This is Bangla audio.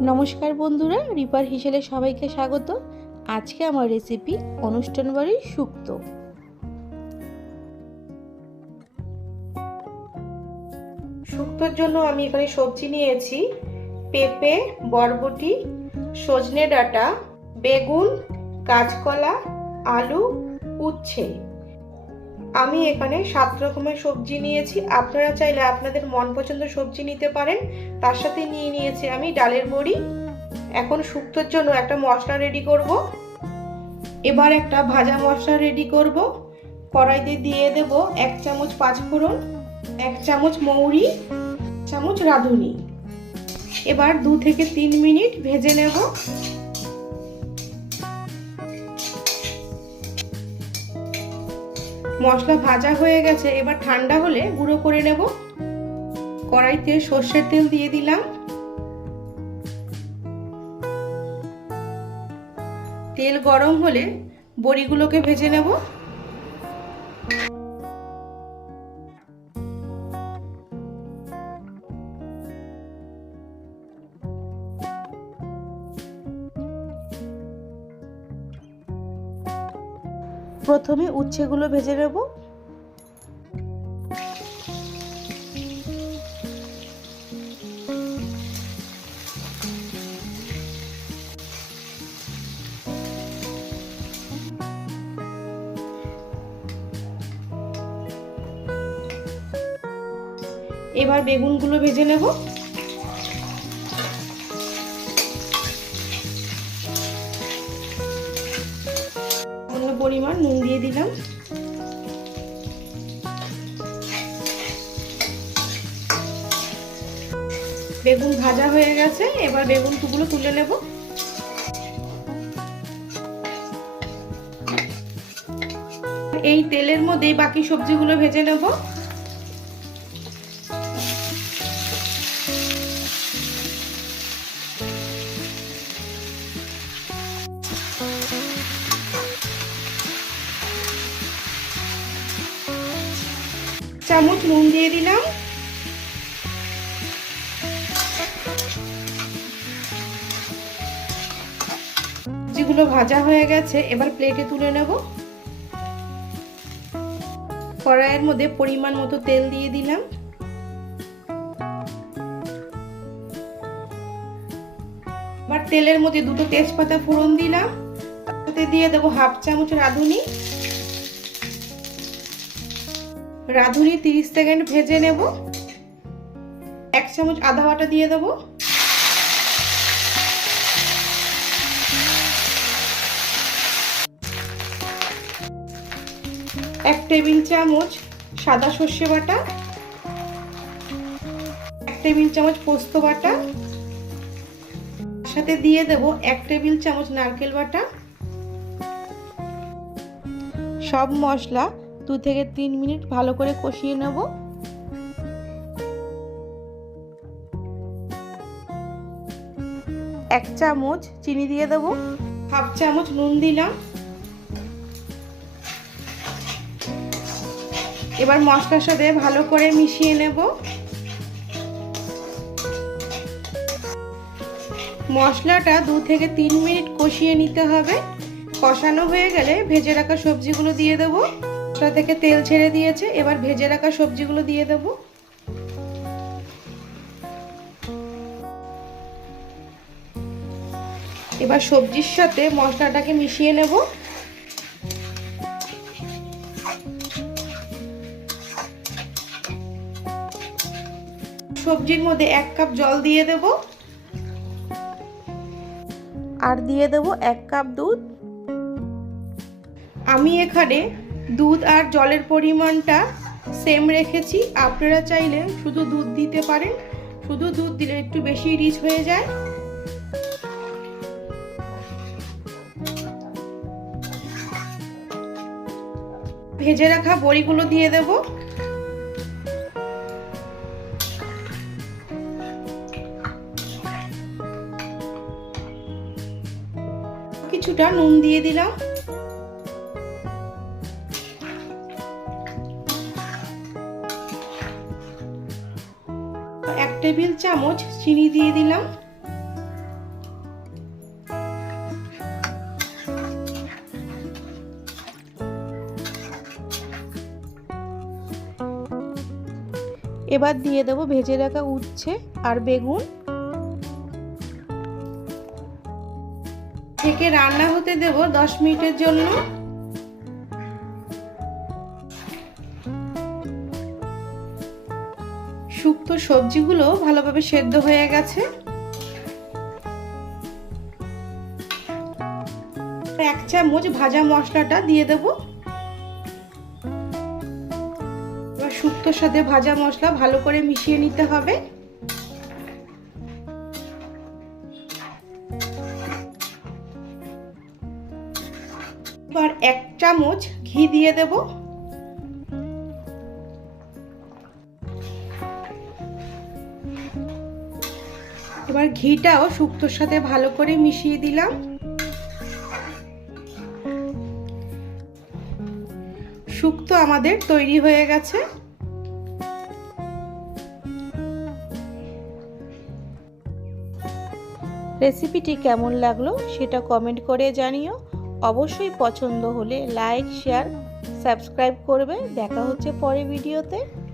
নমস্কার বন্ধুরা, রিপার হিসেলে সবাইকে স্বাগত। আজকে আমার রেসিপি অনুষ্ঠান বাড়ির শুক্তো শুক্তোর জন্য আমি এখানে সবজি নিয়েছি, পেঁপে, বরবটি, সজনে ডাঁটা, বেগুন কাঁচকলা আলু, উচ্ছে। আমি এখানে সাত রকমের সবজি নিয়েছি। আপনারা চাইলে আপনাদের মন পছন্দ সবজি নিতে পারেন। তার সাথে নিয়ে নিয়েছি আমি ডালের বড়ি এখন শুক্তোর জন্য একটা মশলা রেডি করব। এবার একটা ভাজা মশলা রেডি করব। কড়াইতে দিয়ে দেব এক চামচ পাঁচফোড়ন, এক চামচ মৌরি চামচ রাঁধুনি। এবার দু থেকে তিন মিনিট ভেজে নেব। মশলা ভাজা হয়ে গেছে, এবার ঠান্ডা হলে গুঁড়ো করে নেব। কড়াইতে সর্ষের তেল দিয়ে দিলাম। তেল গরম হলে বড়িগুলোকে ভেজে নেব। প্রথমে উচ্ছেগুলো ভেজে নেব। এবার বেগুনগুলো ভেজে নেব। পরিমাণ নুন দিয়ে দিলাম। বেগুন ভাজা হয়ে গেছে, এবার বেগুন টুকুলো তুলে নেব। এই তেলের মধ্যেই বাকি সবজিগুলো ভেজে নেব। চামচ নুন দিয়ে দিলাম। যেগুলো ভাজা হয়ে গেছে, এবার প্লেটে তুলে নেব। কড়াইয়ের মধ্যে পরিমাণ মতো তেল দিয়ে দিলাম। এবার তেলের মধ্যে দুটো তেজপাতা ফোড়ন দিলাম। দিয়ে দেবো হাফ চামচ রাঁধুনি। রাঁধুনি তিরিশ সেকেন্ড ভেজে নেব। এক চামচ আদা বাটা দিয়ে দেবো। এক টেবিল চামচ সাদা সর্ষে বাটা। এক টেবিল চামচ পোস্ত বাটা। সাথে দিয়ে দেব এক টেবিল চামচ নারকেল বাটা। সব মশলা দু থেকে তিন মিনিট ভালো করে কষিয়ে নেব। এক চামচ চিনি দিয়ে দেব। হাফ চামচ নুন দিলাম। এবার মশলার সাথে ভালো করে মিশিয়ে নেব। মশলাটা দু থেকে তিন মিনিট কষিয়ে নিতে হবে। কষানো হয়ে গেলে ভেজে রাখা সবজিগুলো দিয়ে দেবো। মশলা থেকে তেল ছেড়ে দিয়েছে, এবার ভেজে রাখা সবজিগুলো দিয়ে দেব। এবার সবজির সাথে মশলাটাকে মিশিয়ে নেব। সবজির মধ্যে এক কাপ জল দিয়ে দেব। আর দিয়ে দেব এক কাপ দুধ। আমি এখানে দুধ আর জলের পরিমাণটা সেম রেখেছি। আপনারা চাইলে শুধু দুধ দিতে পারেন। শুধু দুধ দিলে একটু বেশি রিচ হয়ে যায়। ভেজে রাখা বড়িগুলো দিয়ে দেব। কিছুটা নুন দিয়ে দিলাম। এক টেবিল চামচ চিনি দিয়ে দিলাম। এবার দিয়ে দেবো ভেজে রাখা উচ্ছে আর বেগুন। থেকে রান্না হতে দেবো দশ মিনিটের জন্য। সবজিগুলো ভালোভাবে সেদ্ধ হয়ে গেছে। এক চামচ ভাজা মশলাটা দিয়ে দেব। এবার শুক্তোর সাথে ভাজা মশলা ভালো করে মিশিয়ে নিতে হবে। এবার এক চামচ ঘি দিয়ে দেব। এবার ঘিটাও শুক্তোর সাথে ভালো করে মিশিয়ে দিলাম। শুক্তো আমাদের তৈরি হয়ে গেছে। রেসিপিটি কেমন লাগল সেটা কমেন্ট করে জানিও। অবশ্যই পছন্দ হলে লাইক, শেয়ার, সাবস্ক্রাইব করবে। দেখা হচ্ছে পরে ভিডিওতে।